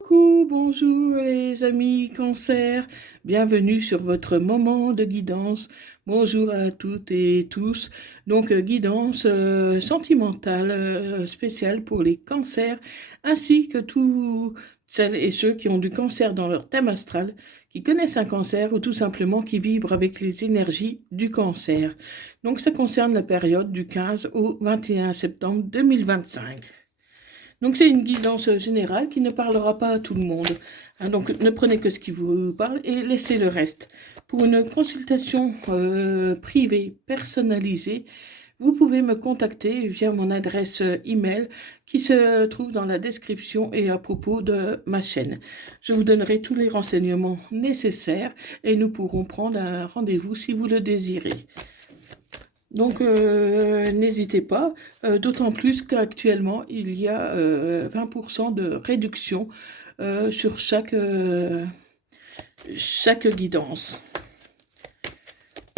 Coucou, bonjour les amis cancer, bienvenue sur votre moment de guidance. Bonjour à toutes et tous. Donc guidance sentimentale spéciale pour les cancers ainsi que tous celles et ceux qui ont du cancer dans leur thème astral, qui connaissent un cancer ou tout simplement qui vibrent avec les énergies du cancer. Donc ça concerne la période du 15 au 21 septembre 2025. Donc c'est une guidance générale qui ne parlera pas à tout le monde. Donc ne prenez que ce qui vous parle et laissez le reste. Pour une consultation privée personnalisée, vous pouvez me contacter via mon adresse email qui se trouve dans la description et à propos de ma chaîne. Je vous donnerai tous les renseignements nécessaires et nous pourrons prendre un rendez-vous si vous le désirez. Donc, n'hésitez pas, d'autant plus qu'actuellement, il y a 20% de réduction sur chaque guidance.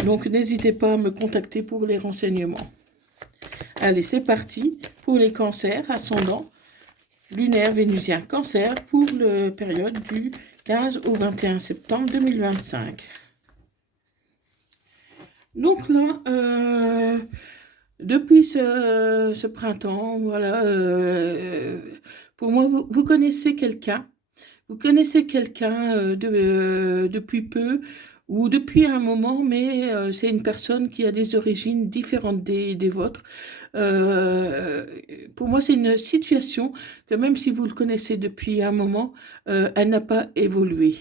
Donc, n'hésitez pas à me contacter pour les renseignements. Allez, c'est parti pour les cancers ascendants lunaire vénusien cancer pour la période du 15 au 21 septembre 2025. Donc là, depuis ce printemps, voilà, pour moi, vous connaissez quelqu'un, depuis peu ou depuis un moment, mais c'est une personne qui a des origines différentes des vôtres. Euh, pour moi, c'est une situation que même si vous le connaissez depuis un moment, elle n'a pas évolué.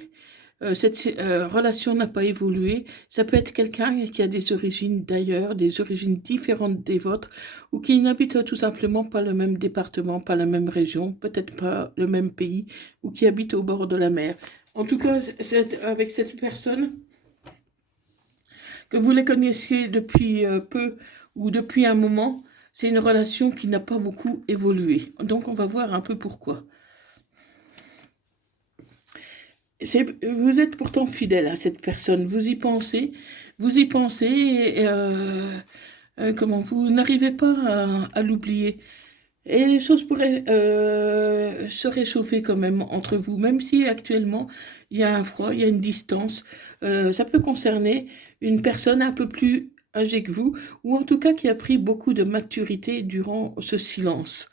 Cette relation n'a pas évolué. Ça peut être quelqu'un qui a des origines d'ailleurs, des origines différentes des vôtres, ou qui n'habite tout simplement pas le même département, pas la même région, peut-être pas le même pays, ou qui habite au bord de la mer. En tout cas, avec cette personne, que vous les connaissiez depuis peu ou depuis un moment, c'est une relation qui n'a pas beaucoup évolué. Donc on va voir un peu pourquoi. Vous êtes pourtant fidèle à cette personne, vous y pensez, et, comment, vous n'arrivez pas à l'oublier. Et les choses pourraient se réchauffer quand même entre vous, même si actuellement il y a un froid, il y a une distance. Ça peut concerner une personne un peu plus âgée que vous, ou en tout cas qui a pris beaucoup de maturité durant ce silence.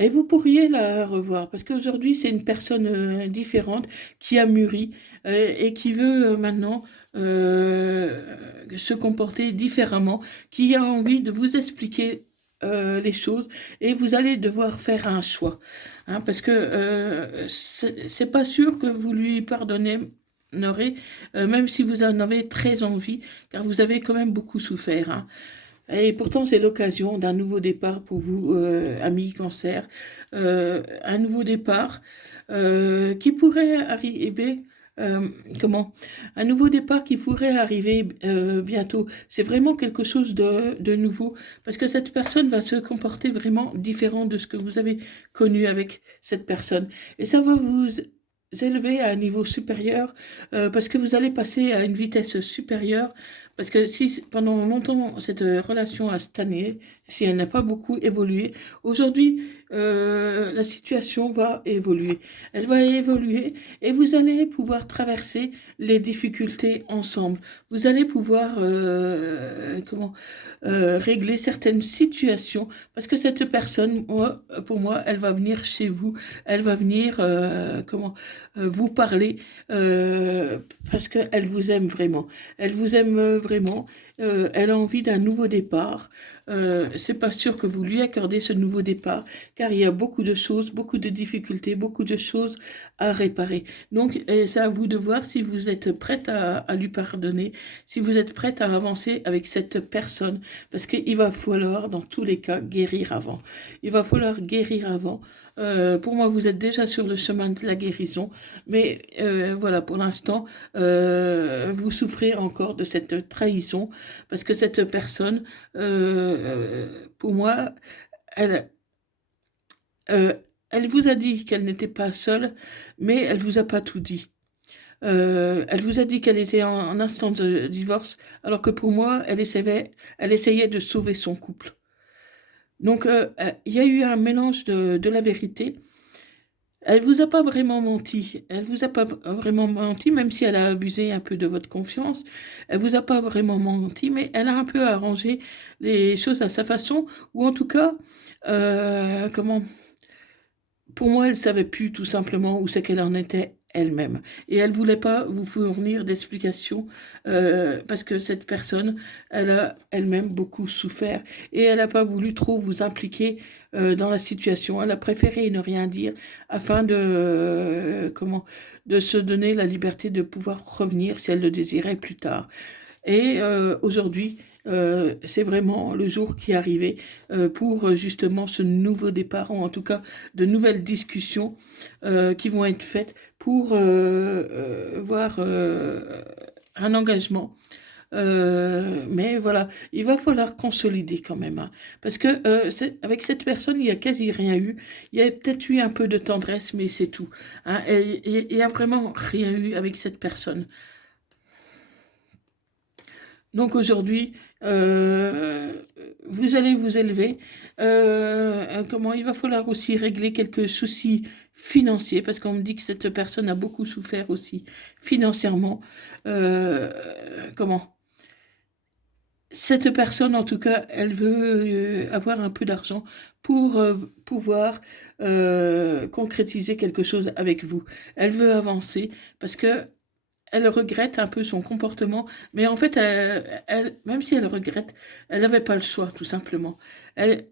Et vous pourriez la revoir, parce qu'aujourd'hui, c'est une personne différente qui a mûri et qui veut maintenant se comporter différemment, qui a envie de vous expliquer les choses et vous allez devoir faire un choix. Hein, parce que c'est pas sûr que vous lui pardonnez. Même si vous en avez très envie, car vous avez quand même beaucoup souffert. Hein. Et pourtant, c'est l'occasion d'un nouveau départ pour vous, amis cancer. Un nouveau départ qui pourrait arriver. Comment? Un nouveau départ qui pourrait arriver bientôt. C'est vraiment quelque chose de nouveau parce que cette personne va se comporter vraiment différent de ce que vous avez connu avec cette personne. Et ça va vous élever à un niveau supérieur parce que vous allez passer à une vitesse supérieure parce que si pendant longtemps cette relation a stagné, si elle n'a pas beaucoup évolué, aujourd'hui la situation va évoluer. Elle va évoluer et vous allez pouvoir traverser les difficultés ensemble. Vous allez pouvoir régler certaines situations parce que cette personne, pour moi, elle va venir chez vous, elle va venir vous parler parce qu'elle vous aime vraiment. Elle vous aime vraiment. Elle a envie d'un nouveau départ. C'est pas sûr que vous lui accordez ce nouveau départ, car il y a beaucoup de choses, beaucoup de difficultés, beaucoup de choses à réparer. Donc, c'est à vous de voir si vous êtes prête à lui pardonner, si vous êtes prête à avancer avec cette personne, parce qu'il va falloir, dans tous les cas, guérir avant. Il va falloir guérir avant. Pour moi, vous êtes déjà sur le chemin de la guérison, mais voilà, pour l'instant, vous souffrez encore de cette trahison, parce que cette personne, pour moi, elle, euh, elle vous a dit qu'elle n'était pas seule, mais elle vous a pas tout dit. Elle vous a dit qu'elle était en instance de divorce, alors que pour moi, elle essayait de sauver son couple. Donc, il y a eu un mélange de la vérité. Elle vous a pas vraiment menti. Elle vous a pas vraiment menti, même si elle a abusé un peu de votre confiance. Elle vous a pas vraiment menti, mais elle a un peu arrangé les choses à sa façon, ou en tout cas, comment pour moi, elle savait plus tout simplement où c'est qu'elle en était elle-même. Et elle voulait pas vous fournir d'explications parce que cette personne, elle a elle-même beaucoup souffert et elle n'a pas voulu trop vous impliquer dans la situation. Elle a préféré ne rien dire afin de de se donner la liberté de pouvoir revenir si elle le désirait plus tard. Et aujourd'hui, c'est vraiment le jour qui est arrivé pour justement ce nouveau départ, ou en tout cas de nouvelles discussions qui vont être faites pour voir un engagement. Mais voilà, il va falloir consolider quand même, hein, parce que avec cette personne, il n'y a quasi rien eu. Il y a peut-être eu un peu de tendresse, mais c'est tout, hein, et il n'y a vraiment rien eu avec cette personne. Donc aujourd'hui, vous allez vous élever. Comment il va falloir aussi régler quelques soucis financiers, parce qu'on me dit que cette personne a beaucoup souffert aussi financièrement. Euh, comment cette personne, en tout cas, elle veut avoir un peu d'argent pour pouvoir concrétiser quelque chose avec vous. Elle veut avancer parce que elle regrette un peu son comportement, mais en fait, même si elle regrette, elle n'avait pas le choix, tout simplement. Elle,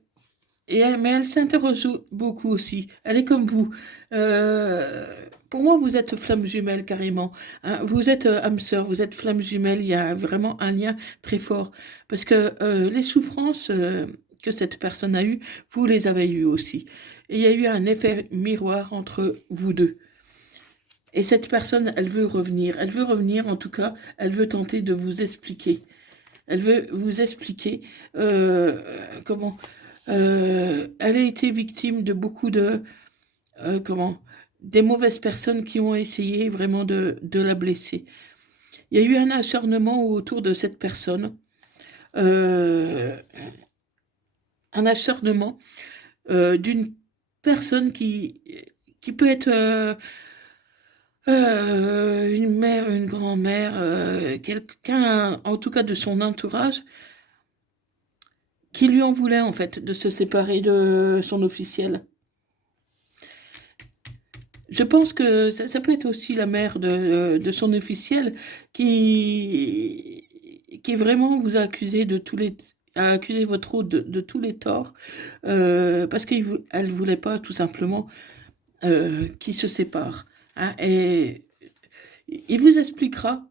mais elle s'interroge beaucoup aussi. Elle est comme vous. Euh, pour moi, vous êtes flamme jumelle carrément, hein. Vous êtes âme sœur, vous êtes flamme jumelle. Il y a vraiment un lien très fort. Parce que les souffrances que cette personne a eues, vous les avez eues aussi. Et il y a eu un effet miroir entre vous deux. Et cette personne, elle veut revenir. Elle veut revenir, en tout cas, elle veut tenter de vous expliquer. Elle veut vous expliquer comment elle a été victime de beaucoup de des mauvaises personnes qui ont essayé vraiment de la blesser. Il y a eu un acharnement autour de cette personne, euh, un acharnement d'une personne qui peut être une mère, une grand-mère, quelqu'un, en tout cas de son entourage, qui lui en voulait en fait de se séparer de son officiel. Je pense que ça peut être aussi la mère de son officiel qui vraiment vous a accusé de tous les a accusé votre hôte de tous les torts parce qu'elle ne voulait pas tout simplement qu'ils se séparent, hein. Et il vous expliquera,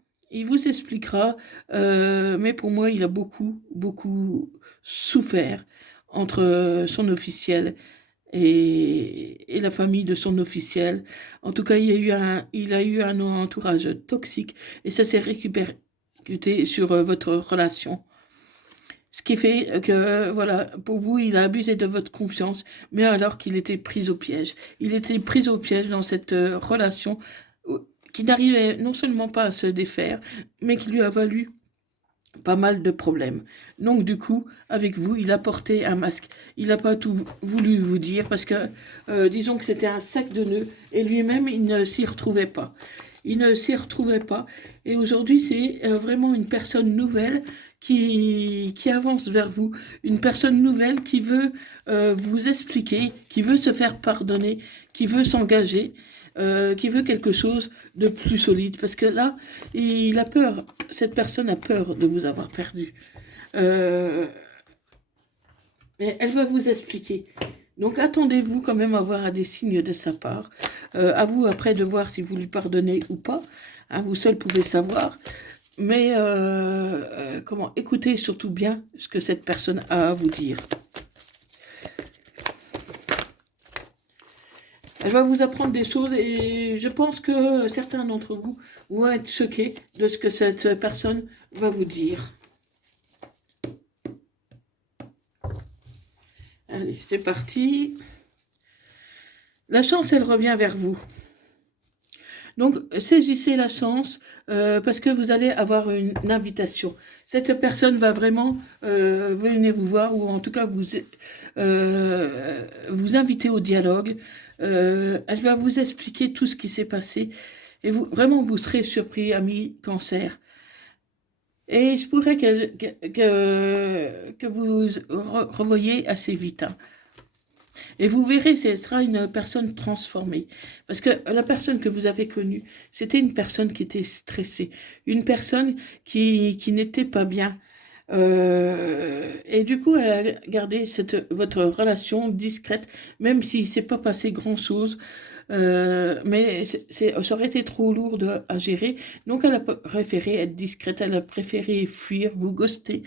mais pour moi, il a beaucoup, beaucoup souffert entre son officiel et la famille de son officiel. En tout cas, il a eu un entourage toxique et ça s'est répercuté sur votre relation. Ce qui fait que, voilà, pour vous, il a abusé de votre confiance, mais alors qu'il était pris au piège. Il était pris au piège dans cette relation qui n'arrivait non seulement pas à se défaire, mais qui lui a valu pas mal de problèmes. Donc du coup, avec vous, il a porté un masque. Il n'a pas tout voulu vous dire parce que, disons que c'était un sac de nœuds et lui-même, il ne s'y retrouvait pas. Il ne s'y retrouvait pas. Et aujourd'hui, c'est vraiment une personne nouvelle qui avance vers vous. Une personne nouvelle qui veut vous expliquer, qui veut se faire pardonner, qui veut s'engager. Qui veut quelque chose de plus solide. Parce que là, il a peur, cette personne a peur de vous avoir perdu. Mais elle va vous expliquer. Donc attendez-vous quand même à voir des signes de sa part. À vous après de voir si vous lui pardonnez ou pas. Hein, vous seul pouvez savoir. Mais écoutez surtout bien ce que cette personne a à vous dire. Elle va vous apprendre des choses et je pense que certains d'entre vous vont être choqués de ce que cette personne va vous dire. Allez, c'est parti. La chance, elle revient vers vous. Donc, saisissez la chance parce que vous allez avoir une invitation. Cette personne va vraiment venir vous voir ou en tout cas vous inviter au dialogue. Elle va vous expliquer tout ce qui s'est passé. Et vous, vraiment, vous serez surpris, ami cancer. Et il se pourrait que vous revoyez assez vite, hein. Et vous verrez, ce sera une personne transformée. Parce que la personne que vous avez connue, c'était une personne qui était stressée, une personne qui n'était pas bien. Et du coup, elle a gardé votre relation discrète, même s'il ne s'est pas passé grand-chose. Mais ça aurait été trop lourd à gérer. Donc, elle a préféré être discrète, elle a préféré fuir, vous ghoster,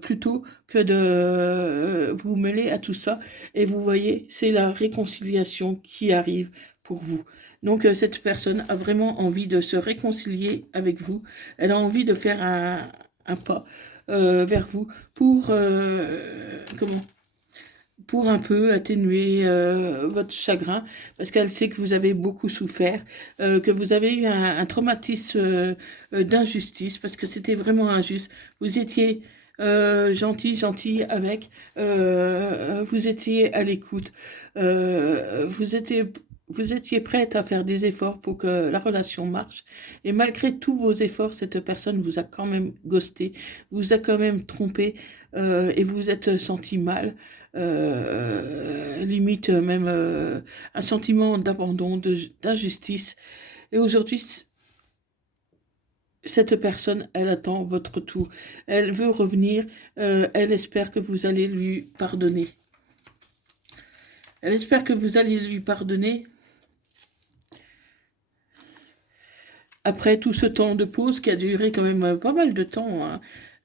plutôt que de vous mêler à tout ça. Et vous voyez, c'est la réconciliation qui arrive pour vous. Donc, cette personne a vraiment envie de se réconcilier avec vous. Elle a envie de faire un pas vers vous pour un peu atténuer votre chagrin, parce qu'elle sait que vous avez beaucoup souffert, que vous avez eu un traumatisme d'injustice, parce que c'était vraiment injuste. Vous étiez gentil avec, vous étiez à l'écoute, vous étiez prête à faire des efforts pour que la relation marche. Et malgré tous vos efforts, cette personne vous a quand même ghosté, vous a quand même trompé, et vous vous êtes senti mal. Limite même un sentiment d'abandon, d'injustice. Et aujourd'hui, cette personne, elle attend votre retour. Elle veut revenir, elle espère que vous allez lui pardonner. Elle espère que vous allez lui pardonner. Après tout ce temps de pause qui a duré quand même pas mal de temps, hein.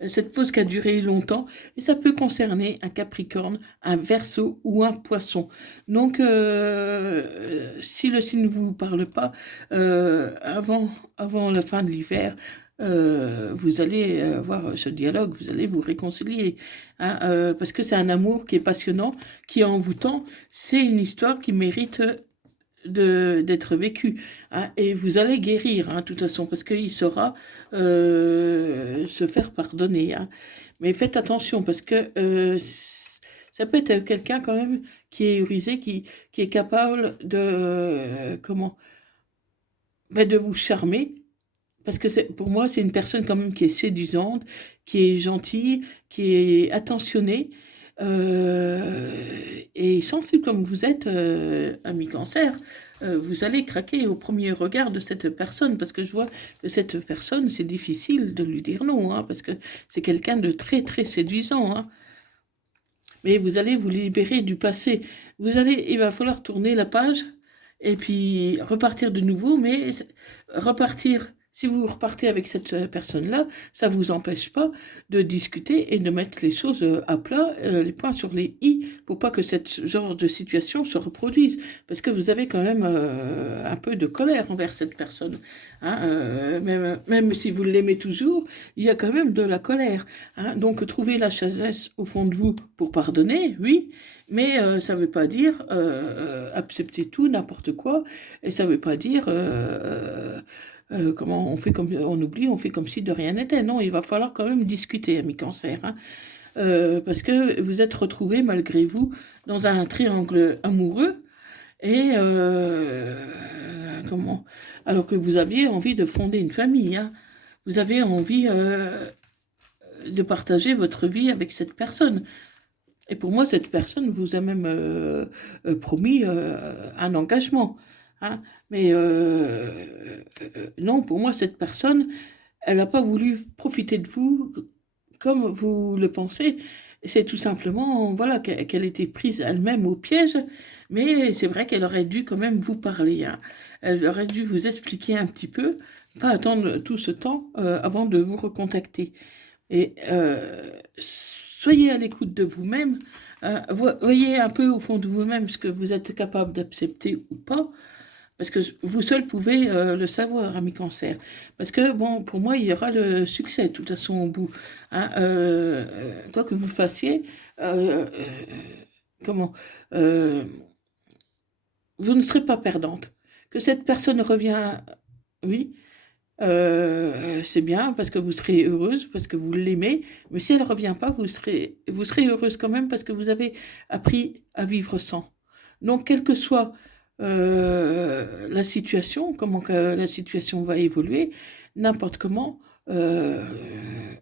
Cette pause qui a duré longtemps, et ça peut concerner un Capricorne, un Verseau ou un Poisson. Donc, si le signe ne vous parle pas, avant la fin de l'hiver, vous allez avoir ce dialogue, vous allez vous réconcilier, hein, parce que c'est un amour qui est passionnant, qui est envoûtant, c'est une histoire qui mérite d'être vécu, hein, et vous allez guérir, hein, de toute façon, parce qu'il saura se faire pardonner, hein. Mais faites attention, parce que ça peut être quelqu'un quand même qui est rusé, qui est capable de de vous charmer, parce que pour moi c'est une personne quand même qui est séduisante, qui est gentille, qui est attentionnée, et sensible comme vous êtes, ami cancer, vous allez craquer au premier regard de cette personne, parce que je vois que cette personne, c'est difficile de lui dire non, hein, parce que c'est quelqu'un de très très séduisant, hein. Mais vous allez vous libérer du passé. Il va falloir tourner la page et puis repartir de nouveau, mais repartir. Si vous repartez avec cette personne-là, ça ne vous empêche pas de discuter et de mettre les choses à plat, les points sur les i, pour pas que ce genre de situation se reproduise. Parce que vous avez quand même un peu de colère envers cette personne, hein, même si vous l'aimez toujours, il y a quand même de la colère, hein. Donc, trouver la sagesse au fond de vous pour pardonner, oui, mais ça ne veut pas dire accepter tout, n'importe quoi, et ça ne veut pas dire comment on fait comme on oublie, on fait comme si de rien n'était. Non, il va falloir quand même discuter, ami cancer, hein, parce que vous êtes retrouvés malgré vous dans un triangle amoureux, et alors que vous aviez envie de fonder une famille, hein. Vous avez envie de partager votre vie avec cette personne. Et pour moi, cette personne vous a même promis un engagement, hein. Mais non, pour moi, cette personne, elle n'a pas voulu profiter de vous comme vous le pensez. C'est tout simplement, voilà, qu'elle était prise elle-même au piège, mais c'est vrai qu'elle aurait dû quand même vous parler, hein. Elle aurait dû vous expliquer un petit peu, pas attendre tout ce temps avant de vous recontacter. Et soyez à l'écoute de vous-même, voyez un peu au fond de vous-même ce que vous êtes capable d'accepter ou pas, parce que vous seul pouvez le savoir, ami cancer. Parce que, bon, pour moi, il y aura le succès, de toute façon, au bout, hein, quoi que vous fassiez, comment, euh, vous ne serez pas perdante. Que cette personne revient, oui, c'est bien parce que vous serez heureuse, parce que vous l'aimez, mais si elle ne revient pas, vous serez heureuse quand même parce que vous avez appris à vivre sans. Donc, quelle que soit la situation, comment que la situation va évoluer, n'importe comment,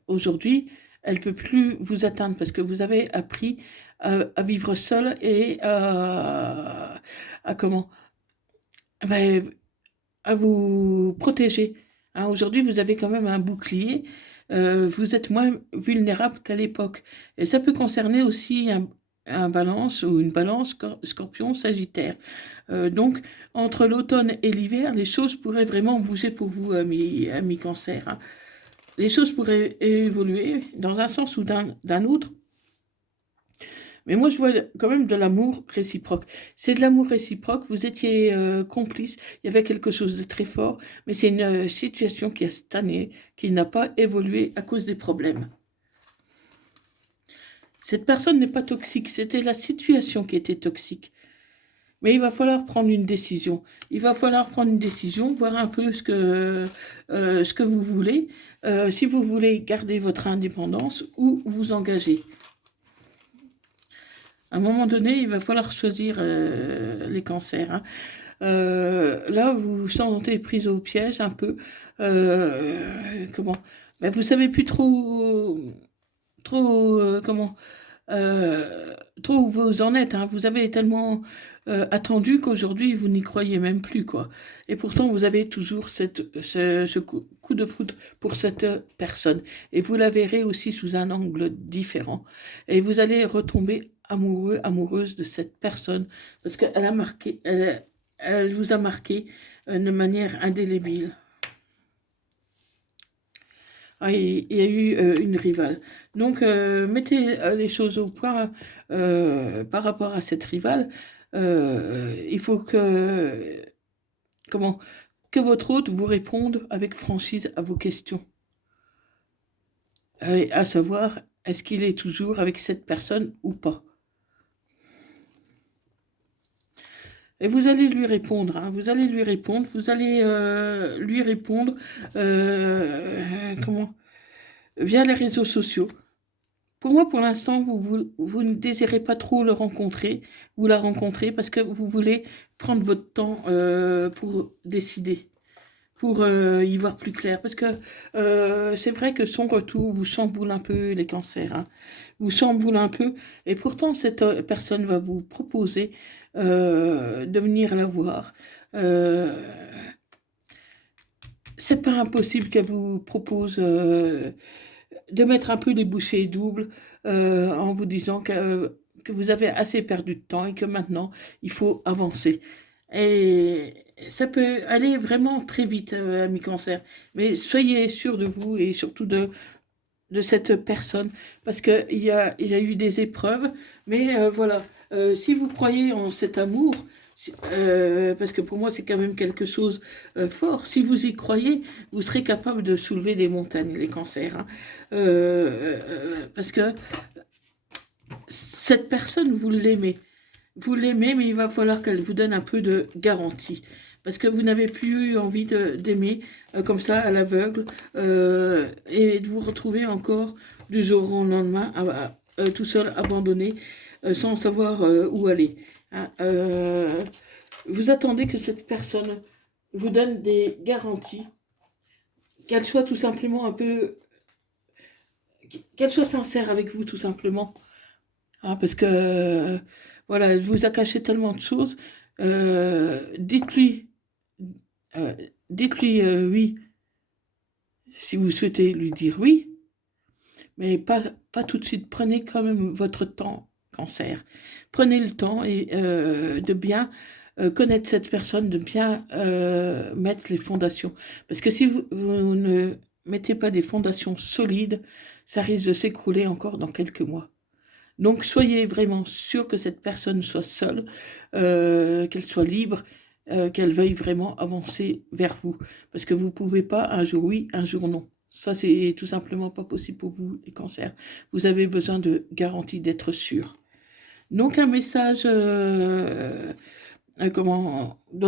aujourd'hui, elle ne peut plus vous atteindre parce que vous avez appris à vivre seul et à comment? Ben, à vous protéger. Hein, aujourd'hui, vous avez quand même un bouclier, vous êtes moins vulnérable qu'à l'époque. Et ça peut concerner aussi un balance ou une balance scorpion sagittaire. Donc, entre l'automne et l'hiver, les choses pourraient vraiment bouger pour vous, amis cancer. Hein. Les choses pourraient évoluer dans un sens ou d'un autre. Mais moi, je vois quand même de l'amour réciproque. C'est de l'amour réciproque, vous étiez complices, il y avait quelque chose de très fort, mais c'est une situation qui a stagné, qui n'a pas évolué à cause des problèmes. Cette personne n'est pas toxique, c'était la situation qui était toxique. Mais il va falloir prendre une décision. Il va falloir prendre une décision, voir un peu ce que vous voulez, si vous voulez garder votre indépendance ou vous engager. À un moment donné, il va falloir choisir les cancers. Hein. Là, vous vous sentez prise au piège un peu. Comment? Ben, vous savez plus trop comment trop où vous en êtes. Hein. Vous avez tellement attendu qu'aujourd'hui, vous n'y croyez même plus, quoi. Et pourtant, vous avez toujours ce coup de foudre pour cette personne. Et vous la verrez aussi sous un angle différent. Et vous allez retomber amoureux, amoureuse de cette personne parce qu'elle a marqué, elle vous a marqué de manière indélébile. Ah, il y a eu une rivale. Donc, mettez les choses au point par rapport à cette rivale. Il faut comment, que votre hôte vous réponde avec franchise à vos questions. À savoir, est-ce qu'il est toujours avec cette personne ou pas? Et vous allez lui répondre, hein, vous allez lui répondre, comment, via les réseaux sociaux. Pour moi, pour l'instant, vous ne désirez pas trop le rencontrer, vous la rencontrer parce que vous voulez prendre votre temps pour décider, pour y voir plus clair. Parce que c'est vrai que son retour vous chamboule un peu les cancers, hein, vous chamboule un peu. Et pourtant, cette personne va vous proposer de venir la voir. C'est pas impossible qu'elle vous propose de mettre un peu les bouchées doubles en vous disant que vous avez assez perdu de temps et que maintenant, il faut avancer. Et ça peut aller vraiment très vite, ami cancer. Mais soyez sûr de vous et surtout de cette personne parce qu'il y a eu des épreuves. Mais voilà, si vous croyez en cet amour, parce que pour moi c'est quand même quelque chose fort. Si vous y croyez, vous serez capable de soulever des montagnes, les cancers. Hein. Parce que cette personne, vous l'aimez. Vous l'aimez, mais il va falloir qu'elle vous donne un peu de garantie. Parce que vous n'avez plus eu envie d'aimer comme ça à l'aveugle et de vous retrouver encore du jour au lendemain tout seul, abandonné, sans savoir où aller. Hein. Vous attendez que cette personne vous donne des garanties, qu'elle soit tout simplement un peu, qu'elle soit sincère avec vous tout simplement. Hein, parce que, voilà, elle vous a caché tellement de choses. Dites-lui, euh, dites-lui oui, si vous souhaitez lui dire oui, mais pas tout de suite. Prenez quand même votre temps, cancer. Prenez le temps et, de bien connaître cette personne, de bien mettre les fondations. Parce que si vous ne mettez pas des fondations solides, ça risque de s'écrouler encore dans quelques mois. Donc soyez vraiment sûr que cette personne soit seule, qu'elle soit libre, qu'elle veuille vraiment avancer vers vous. Parce que vous ne pouvez pas un jour oui, un jour non. Ça, c'est tout simplement pas possible pour vous, les cancers. Vous avez besoin de garantie d'être sûr. Donc un message dans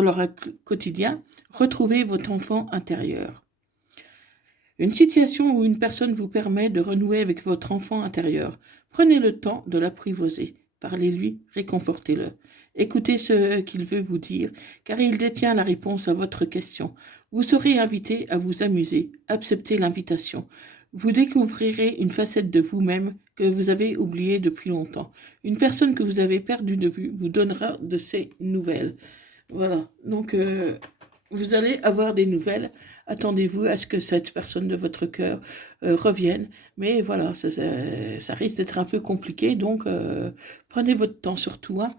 leur quotidien, retrouvez votre enfant intérieur. Une situation où une personne vous permet de renouer avec votre enfant intérieur. Prenez le temps de l'apprivoiser, parlez-lui, réconfortez-le. Écoutez ce qu'il veut vous dire, car il détient la réponse à votre question. Vous serez invité à vous amuser. Acceptez l'invitation. Vous découvrirez une facette de vous-même que vous avez oubliée depuis longtemps. Une personne que vous avez perdue de vue vous donnera de ses nouvelles. Voilà, donc vous allez avoir des nouvelles. Attendez-vous à ce que cette personne de votre cœur revienne. Mais voilà, ça risque d'être un peu compliqué, donc prenez votre temps surtout, hein.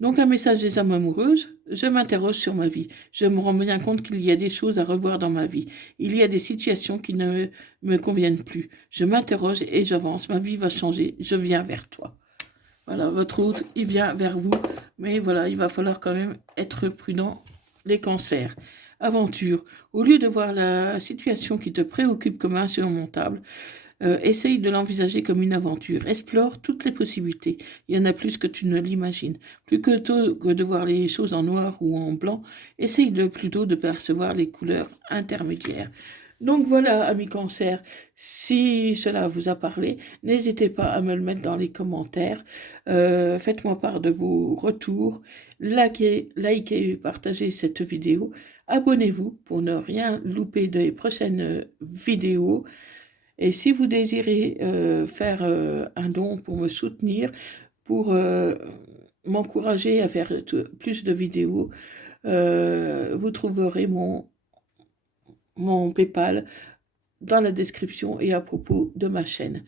Donc un message des âmes amoureuses, je m'interroge sur ma vie. Je me rends bien compte qu'il y a des choses à revoir dans ma vie. Il y a des situations qui ne me conviennent plus. Je m'interroge et j'avance. Ma vie va changer. Je viens vers toi. Voilà, votre hôte, il vient vers vous. Mais voilà, il va falloir quand même être prudent. Les cancers. Aventure. Au lieu de voir la situation qui te préoccupe comme insurmontable, essaye de l'envisager comme une aventure. Explore toutes les possibilités. Il y en a plus que tu ne l'imagines. Plus que tôt que de voir les choses en noir ou en blanc, essaye plutôt de percevoir les couleurs intermédiaires. Donc voilà, amis cancer, si cela vous a parlé, n'hésitez pas à me le mettre dans les commentaires. Faites-moi part de vos retours. Likez et partagez cette vidéo. Abonnez-vous pour ne rien louper des prochaines vidéos. Et si vous désirez faire un don pour me soutenir, pour m'encourager à faire plus de vidéos, vous trouverez mon PayPal dans la description et à propos de ma chaîne.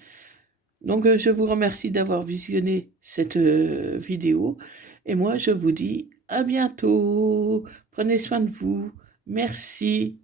Donc je vous remercie d'avoir visionné cette vidéo et moi je vous dis à bientôt. Prenez soin de vous. Merci.